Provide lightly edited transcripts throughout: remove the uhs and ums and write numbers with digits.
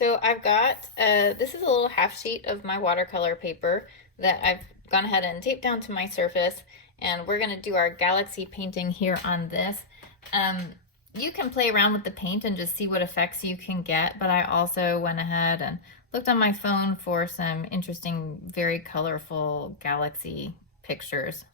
So I've got, this is a little half sheet of my watercolor paper that I've gone ahead and taped down to my surface, and we're gonna do our galaxy painting here on this. You can play around with the paint and just see what effects you can get, but I also went ahead and looked on my phone for some interesting, very colorful galaxy pictures.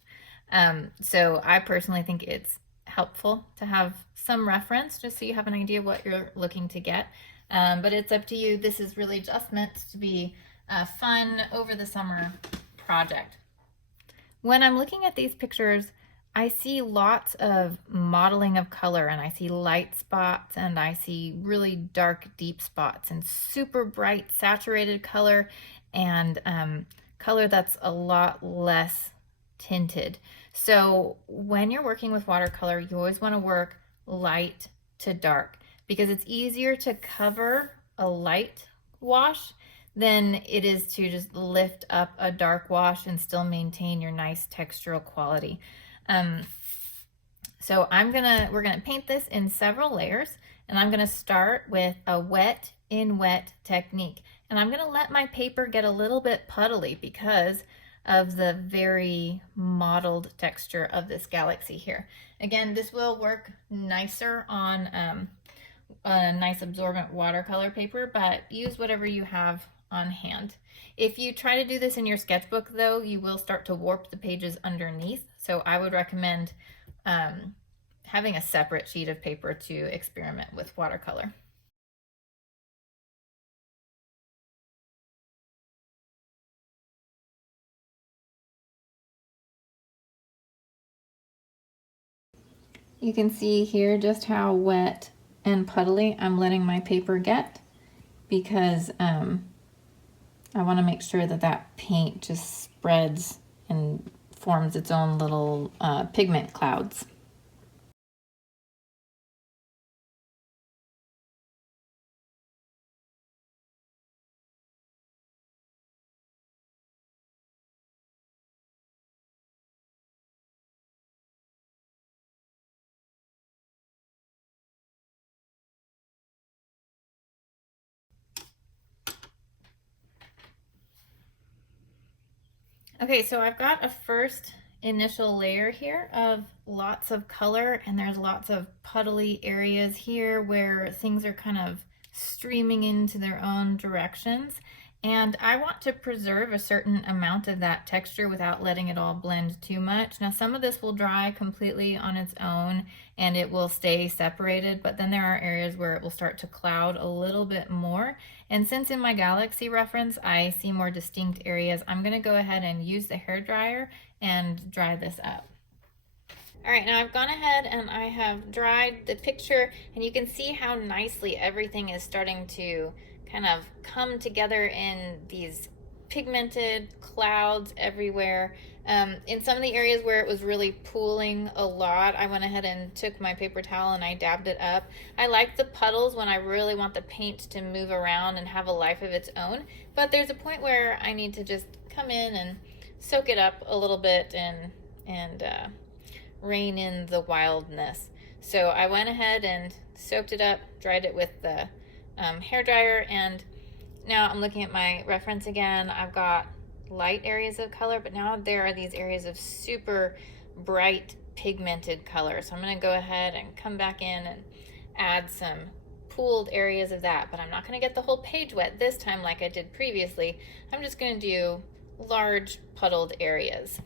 So I personally think it's helpful to have some reference just so you have an idea what you're looking to get. But it's up to you. This is really just meant to be a fun over the summer project. When I'm looking at these pictures, I see lots of modeling of color, and I see light spots, and I see really dark, deep spots, and super bright, saturated color, and color that's a lot less tinted. So when you're working with watercolor, you always want to work light to dark because it's easier to cover a light wash than it is to just lift up a dark wash and still maintain your nice textural quality. So we're gonna paint this in several layers, and I'm gonna start with a wet in wet technique. And I'm gonna let my paper get a little bit puddly because of the very mottled texture of this galaxy here. Again, this will work nicer on a nice absorbent watercolor paper, but use whatever you have on hand. If you try to do this in your sketchbook though, you will start to warp the pages underneath. So I would recommend having a separate sheet of paper to experiment with watercolor. You can see here just how wet and puddly I'm letting my paper get because I want to make sure that that paint just spreads and forms its own little pigment clouds. Okay, so I've got a first initial layer here of lots of color, and there's lots of puddly areas here where things are kind of streaming into their own directions. And I want to preserve a certain amount of that texture without letting it all blend too much. Now, some of this will dry completely on its own and it will stay separated, but then there are areas where it will start to cloud a little bit more. And since in my Galaxy reference I see more distinct areas, I'm going to go ahead and use the hair dryer and dry this up. All right, now I've gone ahead and I have dried the picture, and you can see how nicely everything is starting to kind of come together in these pigmented clouds everywhere. In some of the areas where it was really pooling a lot, I went ahead and took my paper towel and I dabbed it up. I like the puddles when I really want the paint to move around and have a life of its own, but there's a point where I need to just come in and soak it up a little bit and rein in the wildness. So I went ahead and soaked it up, dried it with the hair dryer, and now I'm looking at my reference again. I've got light areas of color, but now there are these areas of super bright pigmented color. So I'm going to go ahead and come back in and add some pooled areas of that, but I'm not going to get the whole page wet this time like I did previously. I'm just going to do large puddled areas.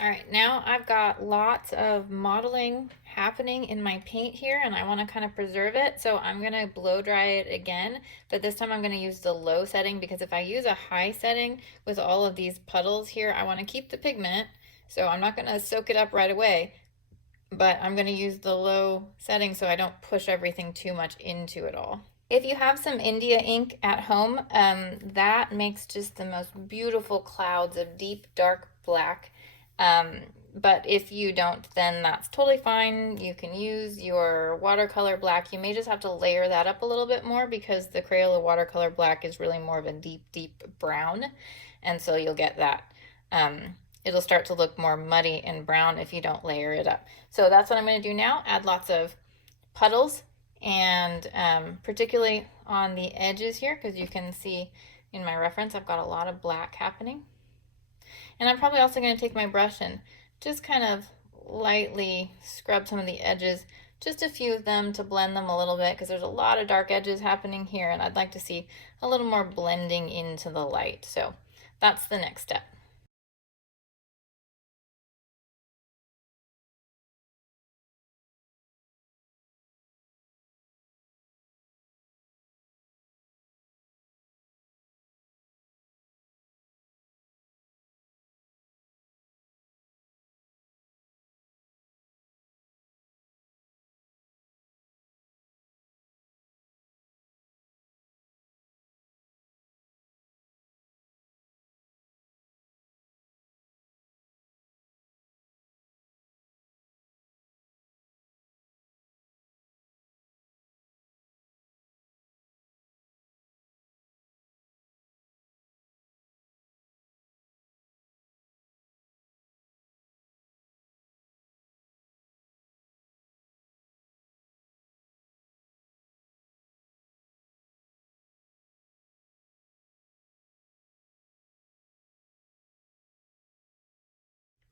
All right, now I've got lots of modeling happening in my paint here, and I want to kind of preserve it. So I'm going to blow dry it again, but this time I'm going to use the low setting, because if I use a high setting with all of these puddles here, I want to keep the pigment. So I'm not going to soak it up right away, but I'm going to use the low setting so I don't push everything too much into it all. If you have some India ink at home, that makes just the most beautiful clouds of deep dark black. But if you don't, then that's totally fine. You can use your watercolor black. You may just have to layer that up a little bit more because the Crayola watercolor black is really more of a deep, deep brown. And so you'll get that. It'll start to look more muddy and brown if you don't layer it up. So that's what I'm going to do now. Add lots of puddles, and particularly on the edges here, because you can see in my reference I've got a lot of black happening. And I'm probably also going to take my brush and just kind of lightly scrub some of the edges, just a few of them to blend them a little bit, because there's a lot of dark edges happening here and I'd like to see a little more blending into the light. So that's the next step.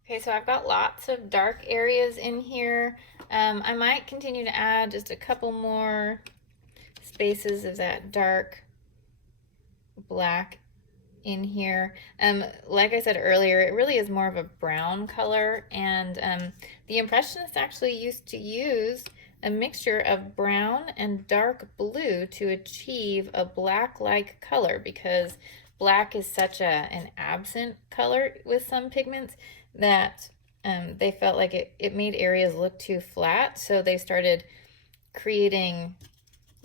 Okay, so I've got lots of dark areas in here. I might continue to add just a couple more spaces of that dark black in here. Like I said earlier, it really is more of a brown color, and the Impressionists actually used to use a mixture of brown and dark blue to achieve a black-like color, because black is such an absent color with some pigments that they felt like it made areas look too flat, so they started creating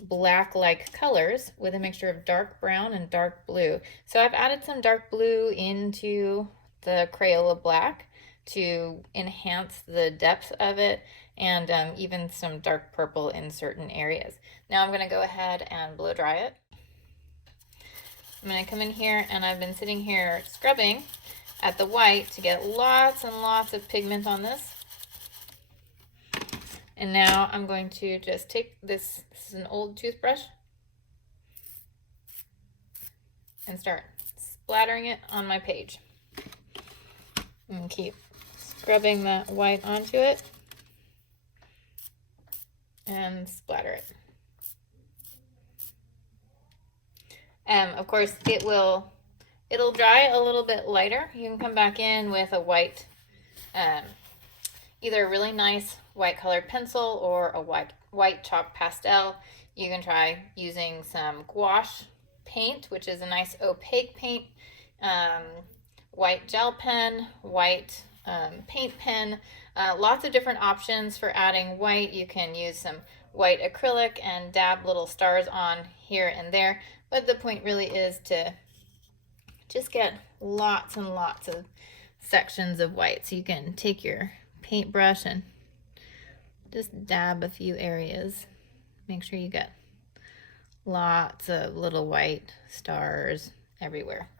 black-like colors with a mixture of dark brown and dark blue. So I've added some dark blue into the Crayola black to enhance the depth of it, and even some dark purple in certain areas. Now I'm going to go ahead and blow dry it. I'm going to come in here, and I've been sitting here scrubbing at the white to get lots and lots of pigment on this. And now I'm going to just take this is an old toothbrush, and start splattering it on my page. And keep scrubbing that white onto it and splatter it. Of course, it'll dry a little bit lighter. You can come back in with a white, either a really nice white colored pencil or a white chalk pastel. You can try using some gouache paint, which is a nice opaque paint, white gel pen, white paint pen, lots of different options for adding white. You can use some white acrylic and dab little stars on here and there, but the point really is to just get lots and lots of sections of white. So you can take your paintbrush and just dab a few areas. Make sure you get lots of little white stars everywhere.